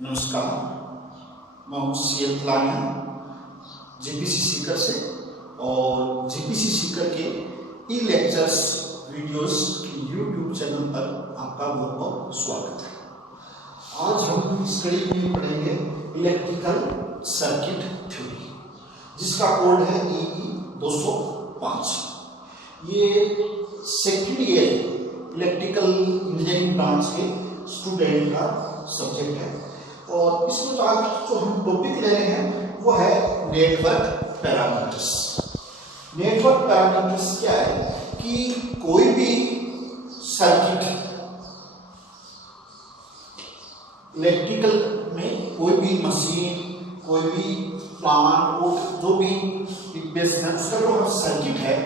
नमस्कार, मैं हूँ सीएल तलानिया जेपीसी सीकर से और जेपीसी सीकर के ई लेक्चर्स वीडियोस के यूट्यूब चैनल पर आपका बहुत बहुत स्वागत है। आज हम इस कड़ी में पढ़ेंगे इलेक्ट्रिकल सर्किट थ्योरी, जिसका कोड है EE 205। ये second year electrical engineering branch के स्टूडेंट का सब्जेक्ट है और इसमें जो आज जो हम टॉपिक ले रहे हैं वो है नेटवर्क पैरामीटर्स। नेटवर्क पैरामीटर्स क्या है कि कोई भी सर्किट, इलेक्ट्रिकल में कोई भी मशीन, कोई भी प्लांट और जो भी इक्विपमेंट है उसका जो सर्किट है,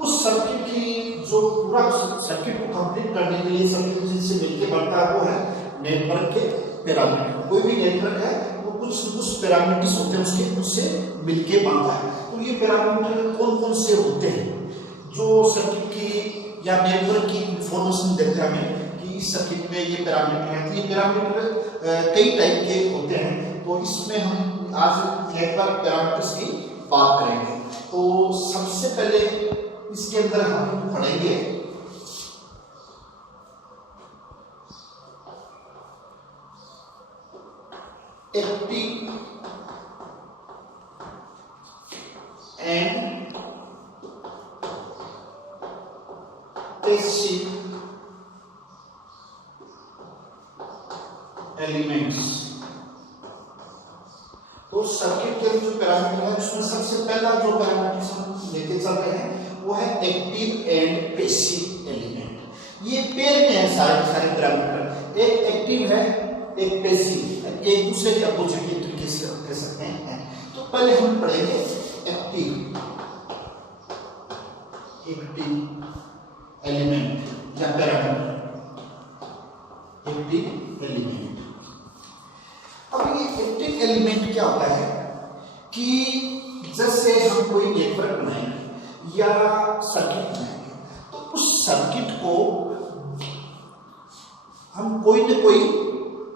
उस सर्किट की जो पूरा सर्किट को कंप्लीट करने के लिए सर्किट जिनसे मिलकर बनता है वो है नेटवर्क के पैरामीटर। कोई भी नेटवर्क है वो कुछ पैरामीटर्स होते हैं उससे मिलके बनता है। तो ये पैरामीटर कौन कौन से होते हैं जो सर्किट की या नेटवर्क की इंफॉर्मेशन देते हैं हमें कि इस सर्किट में ये पैरामीटर है। तो ये पैरामीटर कई टाइप के होते हैं, तो इसमें हम आज नेटवर्क पैरामीटर्स की बात करेंगे। तो सबसे पहले इसके अंदर हम पढ़ेंगे एक्टिव एंड पैसिव एलिमेंट्स। तो सर्किट के जो पैरामीटर है उसमें सबसे पहला जो पैरामीटर हम लेके चल रहे हैं वो है एक्टिव एंड पैसिव एलिमेंट। ये पेयर में है सारे पैरामीटर, एक एक्टिव है एक पैसिव, एक दूसरे के अपोजिट तरीके से कह सकते हैं। तो पहले हम पढ़ेंगे एक्टिव एलिमेंट या पैरामीटर, एक्टिव एलिमेंट। अब ये एक्टिव एलिमेंट क्या होता है कि जैसे हम कोई नेटवर्क बनाएंगे या सर्किट बनाएंगे तो उस सर्किट को हम कोई ना कोई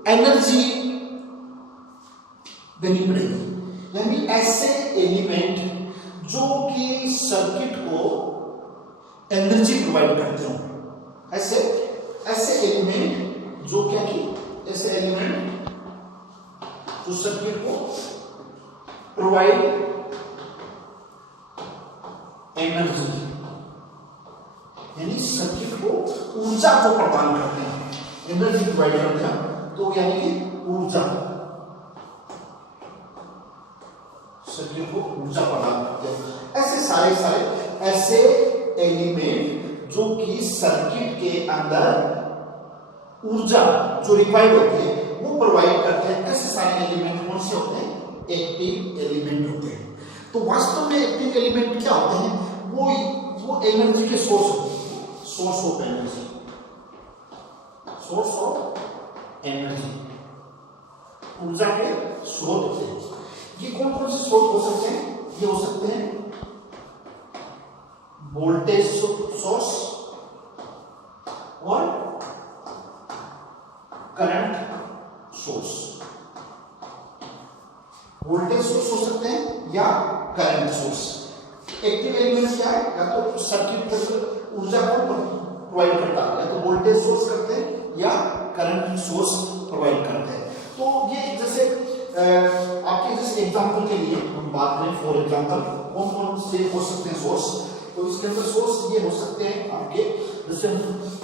एनर्जी देनी पड़ेगी, यानी ऐसे एलिमेंट जो कि सर्किट को एनर्जी प्रोवाइड करते हो। ऐसे एलिमेंट जो क्या कि ऐसे एलिमेंट जो सर्किट को प्रोवाइड एनर्जी, यानी सर्किट को ऊर्जा जो प्रदान करते हैं, एनर्जी प्रोवाइड करते हैं, तो यानी कि ऊर्जा, सर्किट को ऊर्जा प्रदान करते हैं। ऐसे सारे ऐसे एलिमेंट जो कि सर्किट के अंदर ऊर्जा जो रिक्वायर्ड होती है वो प्रोवाइड करते हैं, ऐसे सारे एलिमेंट कौन से होते हैं? एक्टिव एलिमेंट होते हैं। तो वास्तव में एक्टिव एलिमेंट क्या होते हैं? वो एनर्जी के सोर्स होते हैं, source of energy, source of energy, ऊर्जा के स्रोत होते हैं। ये कौन कौन से स्रोत हो सकते हैं? ये हो सकते हैं वोल्टेज सोर्स और करंट सोर्स। वोल्टेज सोर्स हो सकते हैं या करंट सोर्स। एक्टिव एलिमेंट क्या है? या तो सर्किट पर ऊर्जा को प्रोवाइड करता है, या तो वोल्टेज सोर्स करते हैं या करंट सोर्स प्रोवाइड करते हैं। तो ये जैसे आपके जैसे एग्जांपल के लिए हम बात करें, फॉर एग्जांपल कौन कौन से हो सकते हैं सोर्स? तो इसके अंदर सोर्स ये हो सकते हैं आपके, जैसे हम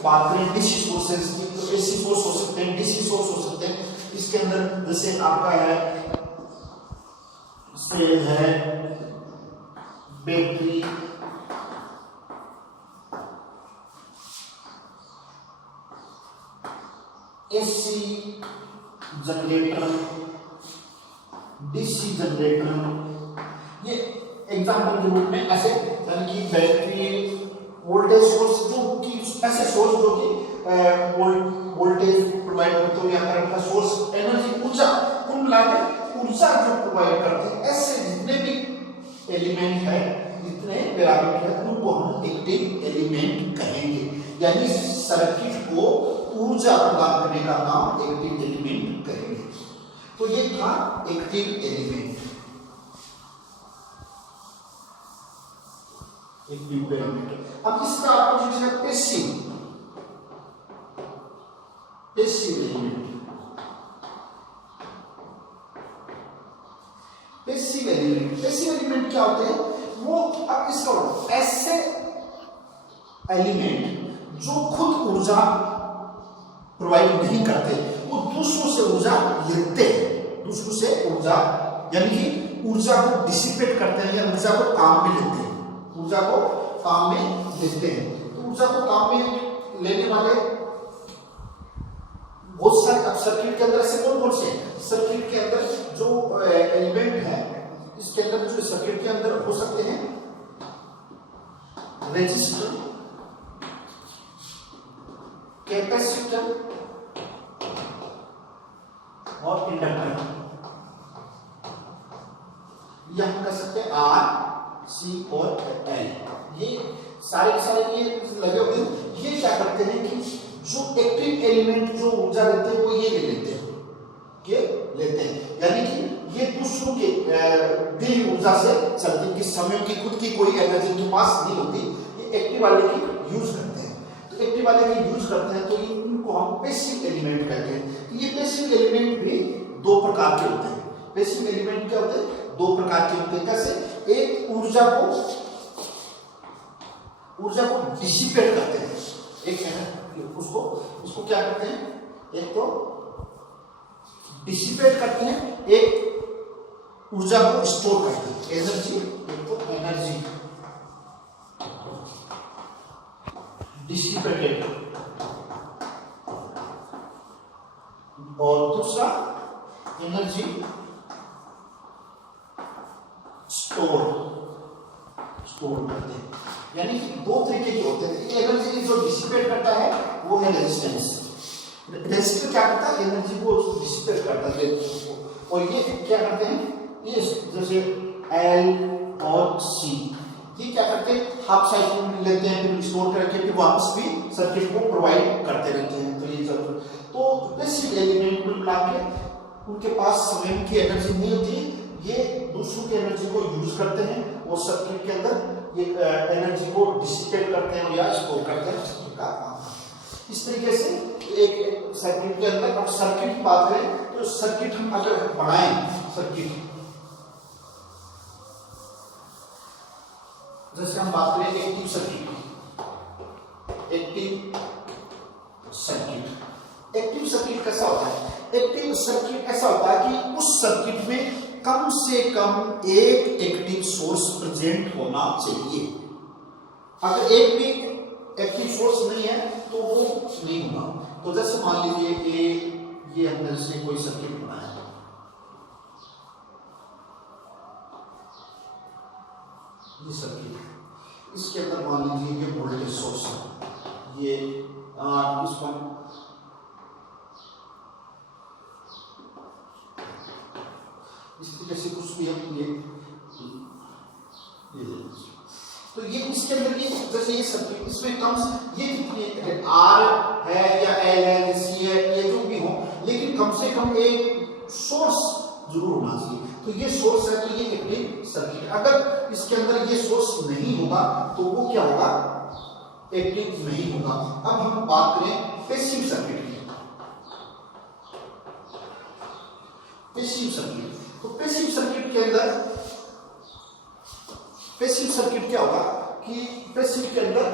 बात करें डीसी सोर्सेस की, तो एसी सोर्स हो सकते हैं, डीसी सोर्स हो सकते हैं। इसके अंदर जैसे आपका है सेल है, battery, AC generator, DC generator, ये एग्जांपल के रूप में ऐसे, यानी कि बैटरी, वोल्टेज सोर्स, जो कि ऐसे सोर्स जो कि वोल्टेज प्रोवाइड करते हो या करंट का सोर्स, एनर्जी, ऊर्जा, कुल मिलाकर ऊर्जा जो प्रोवाइड करते हैं, ऐसे जितने भी एलिमेंट है, जितने पैरामीटर है, उनको हम एक्टिव एलिमेंट कहेंगे। यानी सर्किट को ऊर्जा प्रदान करने का नाम एक्टिव एलिमेंट कहेंगे। तो ये था एक्टिव एलिमेंट, एक्टिव एलिमेंट। अब इसका आपको जो है passive, passive element, passive element, passive element क्या होते हैं? वो अब इसका ऐसे एलिमेंट जो खुद ऊर्जा प्रोवाइड नहीं करते, वो दूसरों से ऊर्जा लेते हैं, दूसरों से ऊर्जा, यानी कि ऊर्जा को डिसिपेट करते हैं या ऊर्जा को काम में लेते हैं, ऊर्जा को काम में लेते हैं। तो ऊर्जा को काम में लेने वाले बहुत सारे, अब सर्किट के अंदर ऐसे कौन कौन से, सर्किट के अंदर जो एलिमेंट है, इसके अंदर जो सर्किट के अंदर हो सकते हैं रेजिस्टर, कैपेसिटर और इंडक्टर, यह हम कह सकते हैं आर, सी और एल, ये सारे ये लगे होते हैं। ये क्या करते हैं कि जो एक्टिव एलिमेंट जो ऊर्जा देते हैं वो ये ले लेते हैं, ये लेते हैं, यानी कि ये दूसरों के दी ऊर्जा से चलती, कि समय की खुद की कोई एनर्जी के पास नहीं होती, ये एक्टिव वाले की यूज करते हैं। तो एक्टिव वाले की यूज करते हैं, तो इनको हम पैसिव एलिमेंट कहते हैं। तो ये पैसिव एलिमेंट भी दो प्रकार के होते हैं। पैसिव एलिमेंट क्या होते हैं? दो प्रकार के होते हैं। कैसे? एक ऊर्जा को डिसिपेट करते हैं, एक है उसको क्या करते हैं? एक तो डिसिपेट करते हैं, एक ऊर्जा को स्टोर करते हैं, एनर्जी, एक तो एनर्जी डिसिपेटेड और दूसरा एनर्जी स्टोर करते हैं। यानी दो तरीके के होते हैं। एनर्जी जो डिसिपेट करता है वो है रेजिस्टेंस। रेजिस्टर क्या करता है? एनर्जी को डिसिपेट करता है। और ये क्या करते हैं? ये जैसे L और C, ये क्या करते हैं? हाफ साइकिल लेते हैं, फिर स्टोर करके फिर वापस भी सर्किट को प्रोवाइड करते रहते हैं। तो ये जरूर, तो पैसिव एलिमेंट को मिला के उनके पास स्वयं की एनर्जी नहीं होती, ये दूसरों की एनर्जी को यूज करते हैं और सर्किट के अंदर ये एनर्जी को डिसिपेट करते हैं या स्टोर करते हैं। सर्किट का काम इस तरीके से एक सर्किट के अंदर। अब सर्किट की बात करें तो सर्किट हम अगर बनाएं, सर्किट जैसे हम बात करें एक्टिव सर्किट, एक्टिव सर्किट कैसा होता है? एक्टिव सर्किट ऐसा होता है कि उस सर्किट में कम से कम एक एक्टिव सोर्स प्रेजेंट होना चाहिए। अगर एक भी एक्टिव सोर्स नहीं है तो वो नहीं होगा। तो जैसे मान लीजिए ये हमने जैसे कोई सर्किट बनाया है, ये सर्किट, इसके अंदर मान लीजिए ये वोल्टेज सोर्स है, ये इसको इस तरीके से कुछ भी हम ये तो ये इसके अंदर ये जैसे ये सर्किट, इसमें कम से ये कितनी आर है या एल है, सी है, ये जो भी हो, लेकिन कम से कम एक सोर्स जरूर होना चाहिए। तो ये सोर्स है, तो ये एक्टिव सर्किट। अगर इसके अंदर ये सोर्स नहीं होगा तो वो क्या होगा? एक्टिव नहीं होगा। अब हम बात करें पैसिव सर्किट की। पैसिव सर्किट, तो पैसिव सर्किट के अंदर, पैसिव सर्किट क्या होगा कि पैसिव के अंदर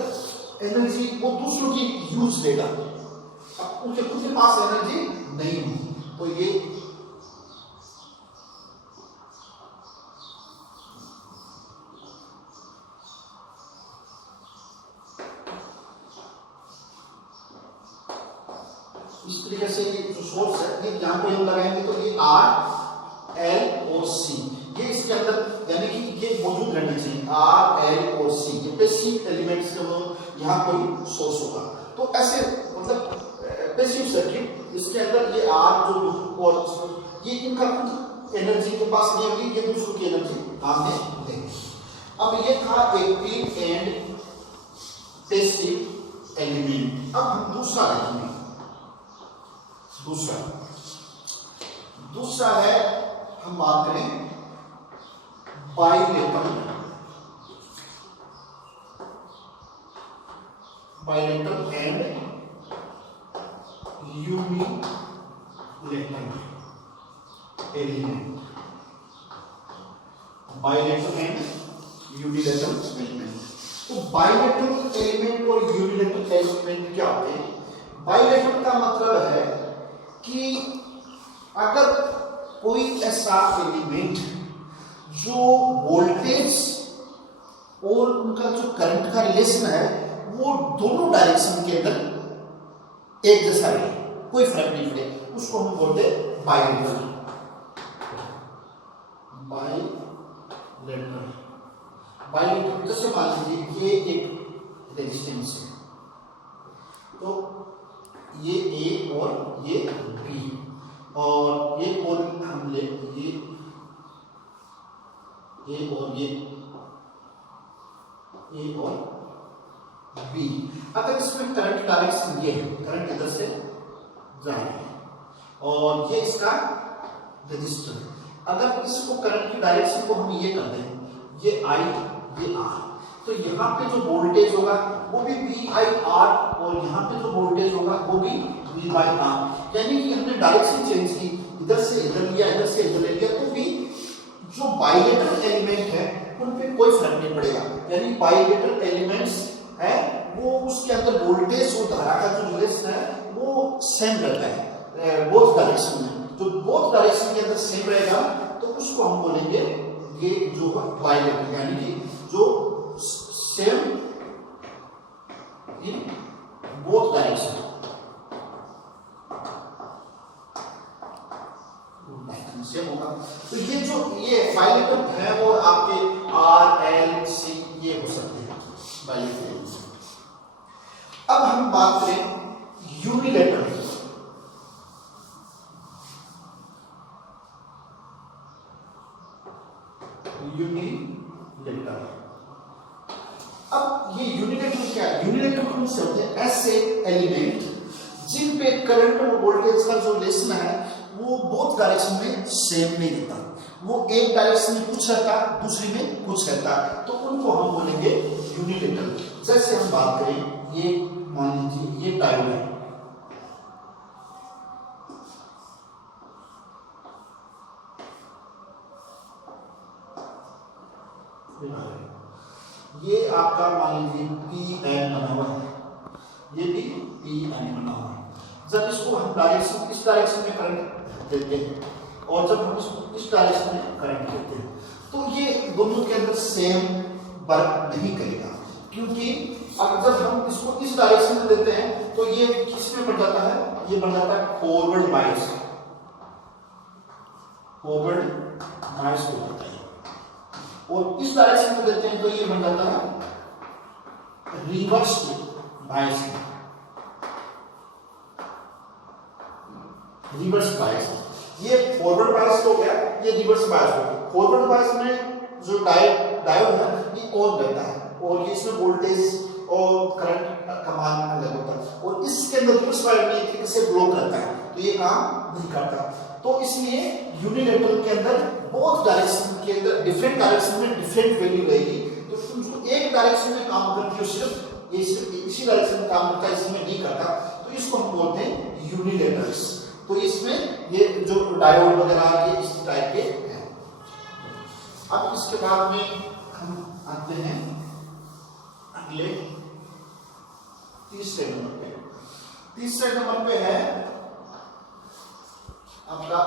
एनर्जी वो दूसरों की यूज लेगा, अब उनके खुद के पास एनर्जी नहीं होगी। तो ये इस तरीके से ये जो सोर्स है, ये यहां पे हम लगाएंगे तो ये R, L और C, ये इसके अंदर, यानी कि ये मौजूद रहने चाहिए R, L और C, ये पैसिव एलिमेंट्स के यहाँ कोई सोर्स होगा। तो ऐसे मतलब पैसिव सर्किट, इसके अंदर ये R जो और ये इनका खुद एनर्जी के पास नहीं होगी, ये दूसरों की एनर्जी काम में देंगे। अब ये था एक्टिव एंड पैसिव एलिमेंट। अब हम दूसरा देखेंगे। दूसरा है, हम बात करें bilateral and unilateral element. Bilateral and unilateral element. तो बाइलेटरल एलिमेंट और यूनिलेटरल एलिमेंट क्या होते हैं? बाइलेटरल का मतलब है कि अगर कोई ऐसा एलिमेंट जो वोल्टेज और उनका जो करंट का रिलेशन है वो दोनों डायरेक्शन के अंदर एक जैसा है, कोई फर्क नहीं पड़े, उसको हम बोलते हैं बाइलेटरल। बाइलेटरल जैसे मान लीजिए ये एक रेजिस्टेंस है, तो ये ए और ये बी, और ये और हम ले ये ए और ये ए और बी। अगर इसमें करंट डायरेक्शन ये है, करंट इधर से जा रहा है और ये इसका रेजिस्टर है। अगर इसको करंट की डायरेक्शन को हम ये कर दें, ये आई ये आर, तो यहाँ पे जो वोल्टेज होगा वो भी वी आई आर, और यहाँ पे जो वोल्टेज होगा वो भी वी बाई आर। यानी कि हमने डायरेक्शन चेंज की, इधर से इधर लिया, इधर से इधर ले लिया, तो भी जो बाइलेटरल एलिमेंट है उन पे कोई फर्क नहीं पड़ेगा। यानी बाइलेटरल एलिमेंट्स है वो उसके अंदर वोल्टेज और धारा का जो रिलेशन है वो सेम रहता है बोथ डायरेक्शन में। जो बोथ डायरेक्शन के अंदर सेम रहेगा तो उसको हम बोलेंगे ये जो है बाइलेटरल, यानी कि जो same in both direction same होगा। तो ये जो ये बाइलेटरल है वो आपके आर एल सी ये हो सकते हैं बाइलेटरल। अब हम बात करें यूनिलेटरल। अब ये यूनिलेटरल क्या है? यूनिलेटरल कौन से होते हैं? ऐसे एलिमेंट जिन पे करंट और वोल्टेज का जो रिलेशन है वो बोथ डायरेक्शन में सेम नहीं रहता, वो एक डायरेक्शन में कुछ रहता, दूसरी में कुछ रहता, तो उनको हम बोलेंगे यूनिलेटरल। जैसे हम बात करें, ये मान लीजिए ये डायोड है, ये आपका मान लीजिए पी एन बना हुआ है, ये भी पी एन बना हुआ है। जब इसको हम डायरेक्शन इस डायरेक्शन में करंट देते हैं और जब हम इसको इस डायरेक्शन में करंट देते हैं तो ये दोनों के अंदर सेम वर्क नहीं करेगा, क्योंकि अब जब हम इसको इस डायरेक्शन में देते हैं तो ये किस में बढ़ जाता है? ये बढ़ जाता है फॉरवर्ड बायस हो जाता है, और इस डायरेक्शन में देते हैं तो ये बन जाता है रिवर्स बायस। रिवर्स बायस, ये फॉरवर्ड बायस हो गया, ये रिवर्स बायस हो गया। फॉरवर्ड बायस में जो डायोड है ये ऑन रहता है और ये इसमें वोल्टेज और करंट का मान अलग होता है, और इसके अंदर रिवर्स बायस में एक तरीके से ब्लॉक रहता है तो ये काम नहीं करता। तो इसलिए यूनिलेटरल के अंदर बोथ डायरेक्शन के अंदर डिफरेंट डायरेक्शन में डिफरेंट वैल्यू रहेगी। तो जो एक डायरेक्शन में काम करती है सिर्फ इसी डायरेक्शन में काम करता है, इसमें नहीं करता, तो इसको हम बोलते हैं यूनिलेटरल्स। तो इसमें ये जो डायोड वगैरह ये इस टाइप के हैं। अब इसके बाद में हम आते हैं अगले तीसरे नंबर पे। तीसरे नंबर पे है आपका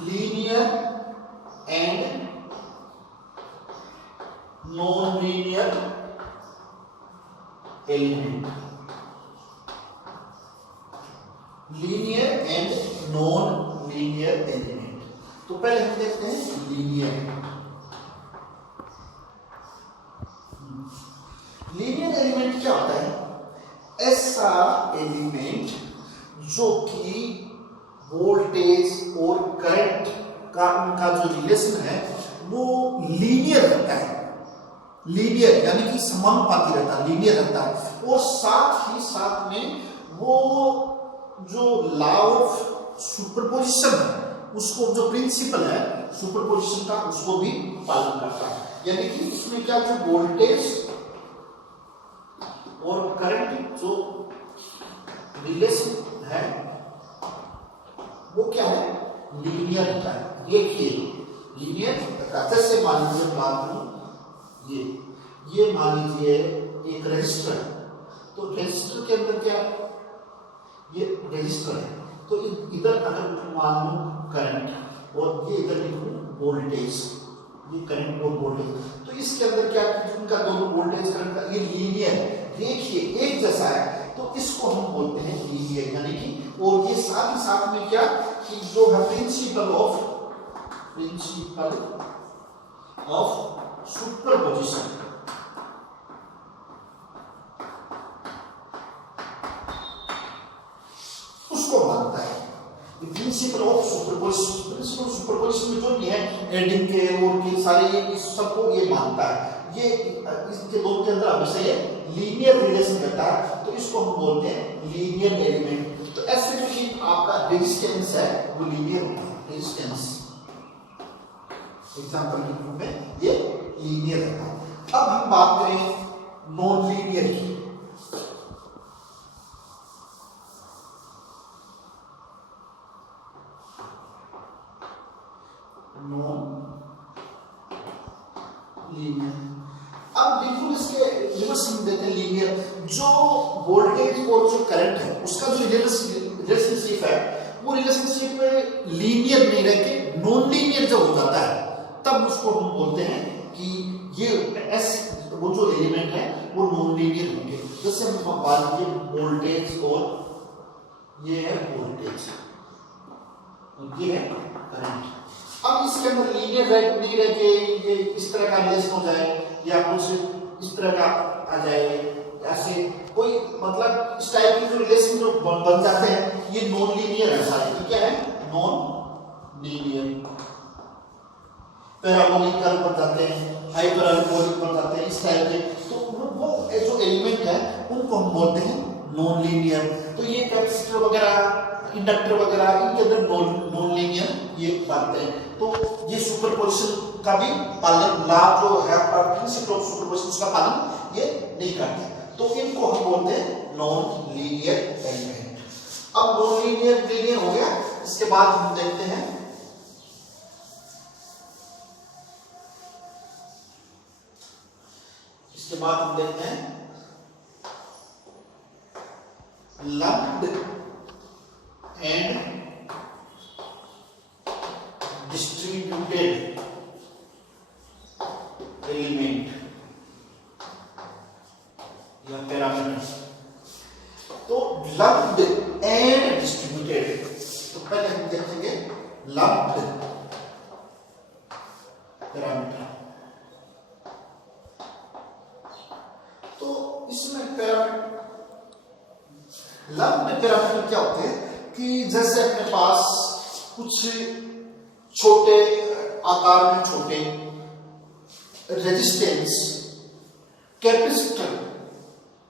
linear and non linear element. Linear and non linear element. तो पहले हम देखते हैं लीनियर। लीनियर एलिमेंट क्या होता है? ऐसा एलिमेंट जो कि वोल्टेज और करंट का उनका जो रिलेशन है वो लीनियर रहता है। लीनियर यानी कि समानुपाती रहता है, लीनियर रहता है, और साथ ही साथ में वो जो लॉ ऑफ सुपरपोजिशन है उसको, जो प्रिंसिपल है सुपरपोजिशन का, उसको भी पालन करता है। यानी कि इसमें क्या, जो वोल्टेज और करंट जो रिलेशन है वो क्या है, लीनियर होता है। देखिए लीनियर जैसे मान लीजिए बात करूं, ये मान लीजिए एक रजिस्टर है, तो रजिस्टर के अंदर क्या, ये रजिस्टर है, तो इधर अगर मान लो करंट और ये इधर लिखूं वोल्टेज, ये करंट और वोल्टेज, तो इसके अंदर क्या, इनका दोनों वोल्टेज करंट का ये लीनियर, देखिए एक जैसा है, तो इसको हम बोलते हैं लीनियर। यानी कि और ये साथ ही साथ में क्या, कि जो है प्रिंसिपल ऑफ सुपरपोजिशन, उसको मानता है। Principle of superposition, principle superposition में जो भी है एडिंग के और के सारे ये इस सबको ये मानता है। ये इसके दोनों के अंदर हमेशा ये लीनियर रिलेशन रहता है, तो इसको हम बोलते हैं लीनियर एलिमेंट। तो ऐसे जो कि आपका रेजिस्टेंस है वो लीनियर होता है, रेजिस्टेंस एग्जांपल के रूप में ये लीनियर रहता है। अब हम बात करें नॉन लीनियर की। अब बिल्कुल इसके रिवर्स हम देते हैं लीनियर। जो वोल्टेज और जो करंट है उसका जो रिलेशनशिप है वो रिलेशनशिप लीनियर नहीं रह के नॉन लीनियर जब हो जाता है तब उसको हम बोलते हैं कि ये वो जो एलिमेंट है वो नॉन लीनियर होंगे। जैसे हम बात करें वोल्टेज और ये है वोल्टेज और ये है करंट। अब इसके अंदर लीनियर नहीं रह के ये इस तरह का रिलेशन हो जाए या कुछ इस तरह का आ जाए, ऐसे कोई मतलब इस टाइप के जो रिलेशन जो बन जाते हैं ये नॉन लीनियर है सारे। तो क्या है, नॉन लीनियर। पैराबोलिक कर्व बन जाते हैं, हाइपरबोलिक बन जाते हैं, इस टाइप के। तो वो जो एलिमेंट है उनको हम बोलते हैं नॉन लीनियर। तो ये कैपेसिटर वगैरह, इंडक्टर वगैरह, इनके अंदर नॉन लीनियर ये बनते हैं। तो ये सुपरपोजिशन का भी पालन, ला जो है प्रिंसिपल ऑफ सुपरपोजिशन उसका पालन ये नहीं करते, तो इनको हम बोलते हैं नॉन लीनियर एलिमेंट। अब नॉन लीनियर लीनियर हो गया। इसके बाद हम देखते हैं लंप्ड एंड डिस्ट्रीब्यूटेड एलिमेंट या पैरामीटर। तो लंप्ड एंड डिस्ट्रीब्यूटेड, तो पहले हम देखेंगे लंप्ड पैरामीटर। तो इसमें पैरामीटर, लंप्ड पैरामीटर क्या होते हैं कि जैसे अपने पास कुछ छोटे आकार में छोटे रेजिस्टेंस, कैपेसिटर,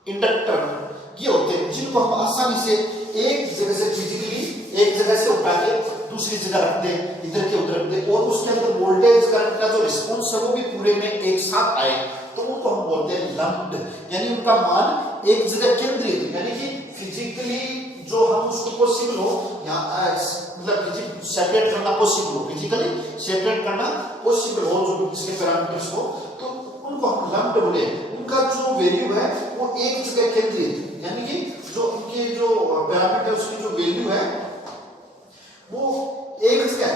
इंडक्टर ये होते हैं जिनको हम आसानी से एक जगह से फिजिकली एक जगह से उठा के दूसरी जगह रख दे, इधर के उधर रख दे, और उसके अंदर वोल्टेज करंट का जो रिस्पॉन्स है वो भी पूरे में एक साथ आए, तो उनको हम बोलते हैं लंप्ड। यानी उनका मान एक जगह केंद्रित, यानी कि फिजिकली जो हम उसको पॉसिबल हो या मतलब सेपरेट करना पॉसिबल हो, फिजिकली सेपरेट करना पॉसिबल हो जो इसके पैरामीटर्स को, तो उनको हम लंप्ड बोले। उनका जो वैल्यू है वो एक जगह केंद्रित, यानी कि जो उनके जो पैरामीटर उसकी जो वैल्यू है वो एक जगह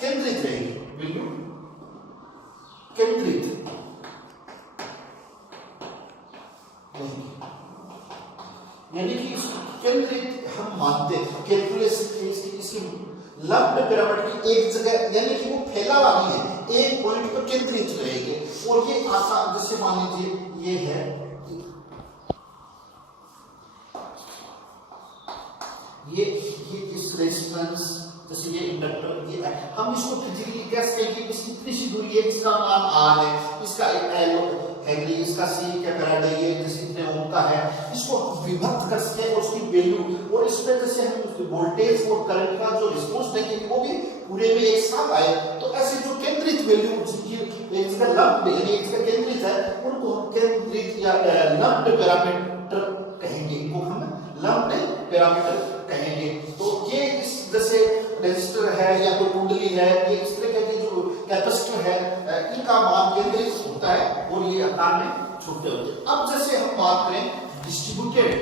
केंद्रित रहेगी, वैल्यू केंद्रित यानी कि केंद्रित हम मानते हैं कैलकुलेशन इसकी लंप्ड पिरामिड की एक जगह, यानी कि वो फैला हुआ नहीं है, एक पॉइंट पर केंद्रित रहेगी। और ये आसान, जैसे मान लीजिए ये है, ये इस रेजिस्टेंस, जैसे ये इंडक्टर, ये हम इसको फिजिकली कैसे कहेंगे, इसकी इतनी सी दूरी है, इसका मान R है, इसका L हेनरी, इसका सी क्या फैराडे, ये जैसे इतने ओम का है, इसको विभक्त कर सके और उसकी वैल्यू, और इसमें जैसे हम वोल्टेज और करंट का जो रिस्पांस देंगे वो भी पूरे में एक साथ आए। तो ऐसे जो केंद्रित वैल्यू जिनकी एक जगह लंप्ड यानी एक जगह केंद्रित है, उनको हम केंद्रित या लंप्ड पैरामीटर कहेंगे, इनको हम लंप्ड पैरामीटर कहेंगे। तो ये इस जैसे रेजिस्टर है या कोई कुंडली है, ये इस तरह के जो कैपेसिटर है, इनका मान केंद्रित होता है और ये आकार में छोटे होते हैं। अब जैसे हम बात करें डिस्ट्रीब्यूटेड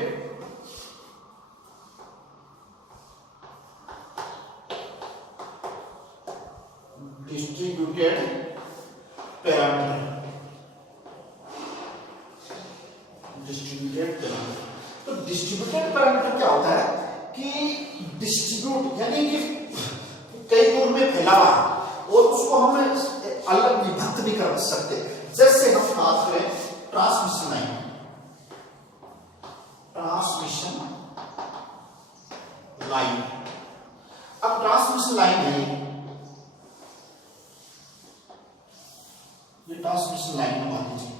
पैरामीटर, डिस्ट्रीब्यूटेड पैरामीटर। तो डिस्ट्रीब्यूटेड पैरामीटर क्या होता है कि डिस्ट्रीब्यूट यानी कि कई दूर में फैला हुआ है और उसको हम अलग विभक्त नहीं कर सकते। जैसे हम बात करें ट्रांसमिशन लाइन, अब ट्रांसमिशन लाइन है, ये ट्रांसमिशन लाइन मान लीजिए,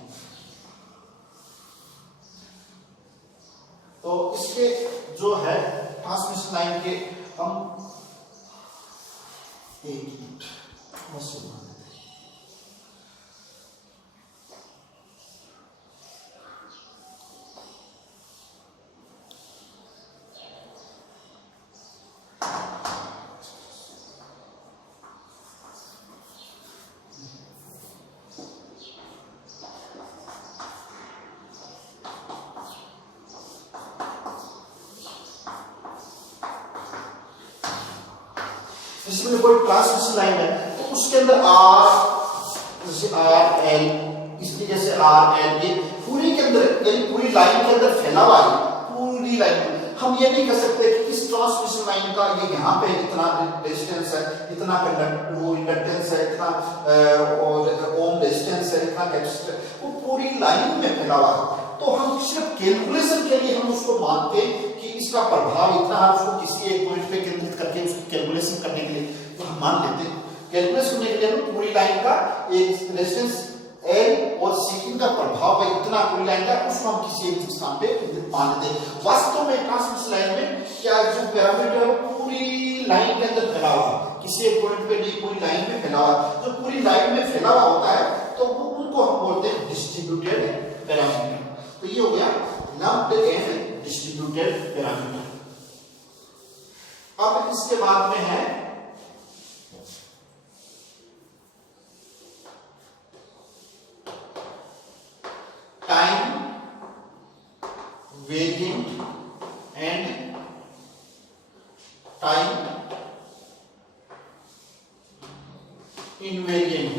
तो इसके जो है ट्रांसमिशन लाइन के हम एक मिनट जिसमें कोई ट्रांसमिशन लाइन है तो उसके अंदर आर, जैसे आर एल, इस तरीके से आर एल, ये पूरी के अंदर यानी पूरी लाइन के अंदर फैला हुआ है, पूरी लाइन। हम ये नहीं कह सकते कि इस ट्रांसमिशन लाइन का ये यहाँ पे इतना रेजिस्टेंस है, इतना वो इंडक्टेंस है, इतना और ओम रेजिस्टेंस है, इतना कैपेसिटर, वो पूरी लाइन में फैला हुआ है। तो हम सिर्फ कैलकुलेशन के लिए हम उसको मानते हैं कि इसका प्रभाव इतना है, उसको किसी एक पॉइंट पे केंद्रित करके उसकी कैलकुलेशन करने के लिए तो हम मान लेते हैं। कैलकुलेशन करने के लिए हम पूरी लाइन का एक रेजिस्टेंस एल और सी का प्रभाव है इतना पूरी लाइन का, उसको हम किसी एक स्थान पे केंद्रित मान लेते हैं। वास्तव में ट्रांसमिशन लाइन में क्या जो पैरामीटर है पूरी लाइन के अंदर फैला हुआ, किसी एक पॉइंट पे नहीं, पूरी लाइन में फैला हुआ। जो पूरी लाइन में फैला हुआ होता है तो उनको हम बोलते हैं डिस्ट्रीब्यूटेड पैरामीटर। तो ये हो गया लंप्ड एंड डिस्ट्रीब्यूटेड पैरामीटर। अब इसके बाद में है time variant and time invariant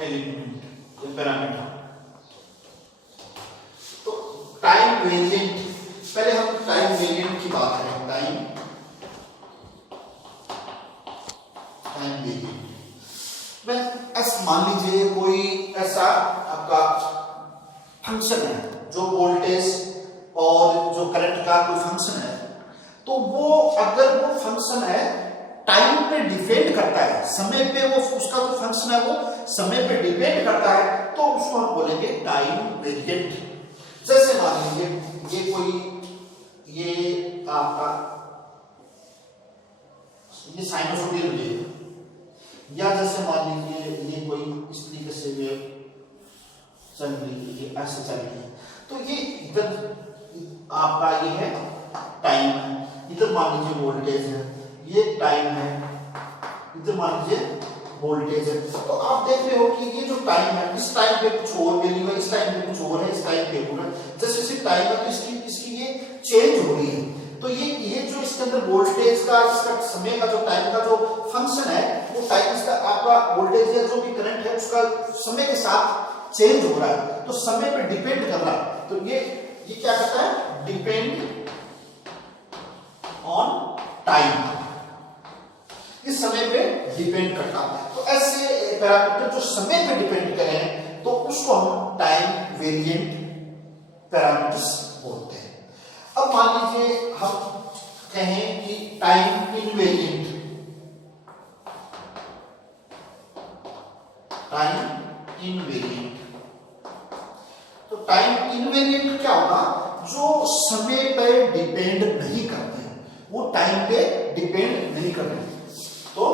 element या पैरामीटर। तो टाइम वेरिएंट, पहले हम टाइम वेरिएंट की बात करें। टाइम वेरिएंट में मान लीजिए कोई ऐसा आपका फंक्शन है जो वोल्टेज और जो करंट का कोई फंक्शन है, तो वो अगर वो फंक्शन है टाइम पे डिपेंड करता है, समय पे वो उसका जो फंक्शन है वो समय पे डिपेंड करता है, तो उसको हम बोलेंगे टाइम वेरिएंट। जैसे मान लीजिए ये कोई ये आपका ये साइनसोइडल वेव, या जैसे मान लीजिए ये कोई इस तरीके से वेव चल रही है, ऐसे चल रही है, तो ये इधर आपका ये है टाइम है, इधर मान लीजिए वोल्टेज है, ये टाइम है, इधर मान लीजिए वोल्टेज है। तो आप देख रहे हो कि ये जो टाइम है, इस टाइम पे कुछ और वैल्यू है, इस टाइम पे कुछ और है, इस टाइम पे और है। जैसे जैसे टाइम है तो इसकी ये चेंज हो रही है। तो ये जो इसके अंदर वोल्टेज का, इसका समय का, जो टाइम का जो फंक्शन है, वो टाइम इसका आपका वोल्टेज या जो भी करंट है उसका समय के साथ चेंज हो रहा है, तो समय पे डिपेंड कर रहा है। तो ये क्या करता है, डिपेंड ऑन टाइम, इस समय पे डिपेंड करता है। तो ऐसे पैरामीटर जो समय पे डिपेंड करें तो उसको हम टाइम वेरिएंट पैरामीटर्स बोलते हैं। अब मान लीजिए हम कहें कि टाइम इनवेरिएंट, टाइम टाइम पे डिपेंड नहीं करते। तो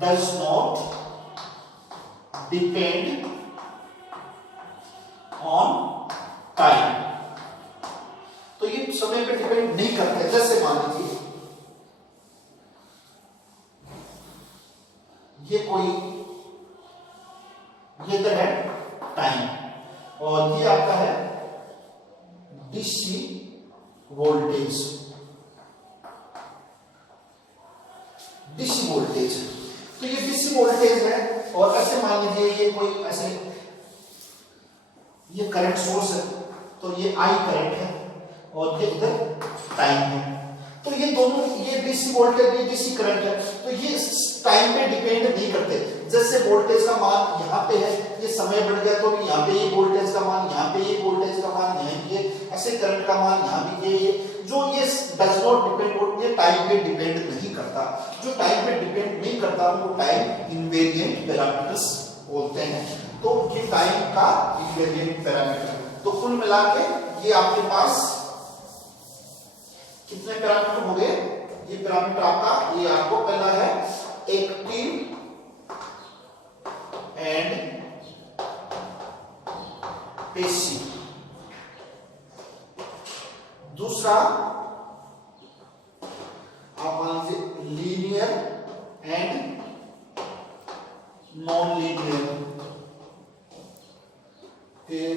does not depend on time, तो ये समय पे डिपेंड नहीं करते। जैसे मान लीजिए ये कोई, ये तो है टाइम और ये आपका है डीसी वोल्टेज। डीसी वोल्टेज, तो ये डीसी वोल्टेज है और ऐसे मान लीजिए ये कोई ऐसे ये करंट सोर्स है, तो ये आई करंट है और ये इधर टाइम है। तो ये दोनों, ये डीसी वोल्टेज, ये डीसी करंट है, तो ये टाइम पे डिपेंड नहीं करते। जैसे वोल्टेज का मान यहाँ पे है, ये समय बढ़ गया तो यहाँ पे ये वोल्टेज का मान, यहाँ पे ये वोल्टेज का मान, यहाँ ये ऐसे करंट का मान, यहाँ भी ये जो ये डज नॉट डिपेंड, ये टाइम पे डिपेंड नहीं करता। जो टाइम पे डिपेंड नहीं करता वो टाइम इनवेरिएंट पैरामीटर्स बोलते हैं। तो ये टाइम का इनवेरिएंट पैरामीटर। तो कुल मिला के ये आपके पास कितने पैरामीटर हो गए? ये पैरामीटर आपका, ये आपको पहला है एक्टिव एंड पैसिव, दूसरा आप मान लीजिए लीनियर एंड नॉन लीनियर, फिर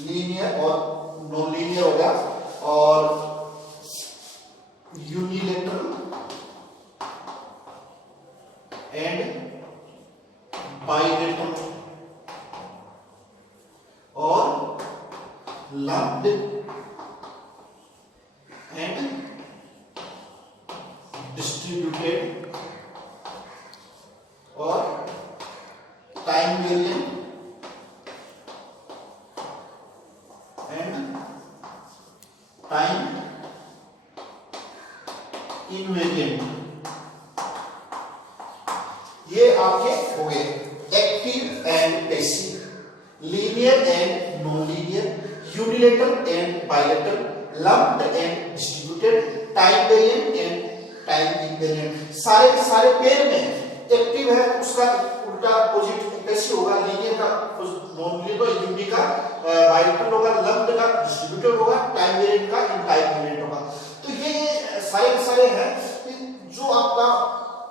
लीनियर और नॉन लीनियर हो गया, और यूनिलैटरल एंड बाइलैटरल और लम्प्ड एंड डिस्ट्रीब्यूटेड और time variant and time invariant. ये आपके हो गए active and passive, linear and non linear, unilateral and bilateral, lumped and distributed, time variant and time invariant. सारे के सारे पेयर में एक्टिव है उसका उल्टा अपोजिट पैसिव होगा, लीनियर का नॉन लीनियर, यूनि का बाइलैटरल होगा, लम्प्ड का डिस्ट्रीब्यूटेड होगा, टाइम वेरिएंट का टाइम वेरिएंट होगा। तो ये सारे के सारे हैं जो आपका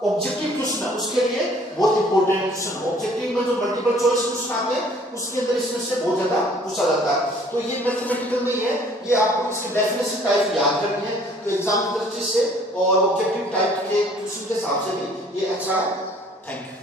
ऑब्जेक्टिव क्वेश्चन है उसके लिए बहुत इंपॉर्टेंट क्वेश्चन। ऑब्जेक्टिव में जो मल्टीपल चॉइस क्वेश्चन आते हैं उसके अंदर इसमें से बहुत ज्यादा पूछा जाता है। तो ये मैथमेटिकल नहीं है, ये आपको इसकी डेफिनेशन टाइप याद करनी है, तो एग्जाम की दृष्टि से और ऑब्जेक्टिव टाइप के क्वेश्चन के हिसाब से भी ये अच्छा है। Thank you.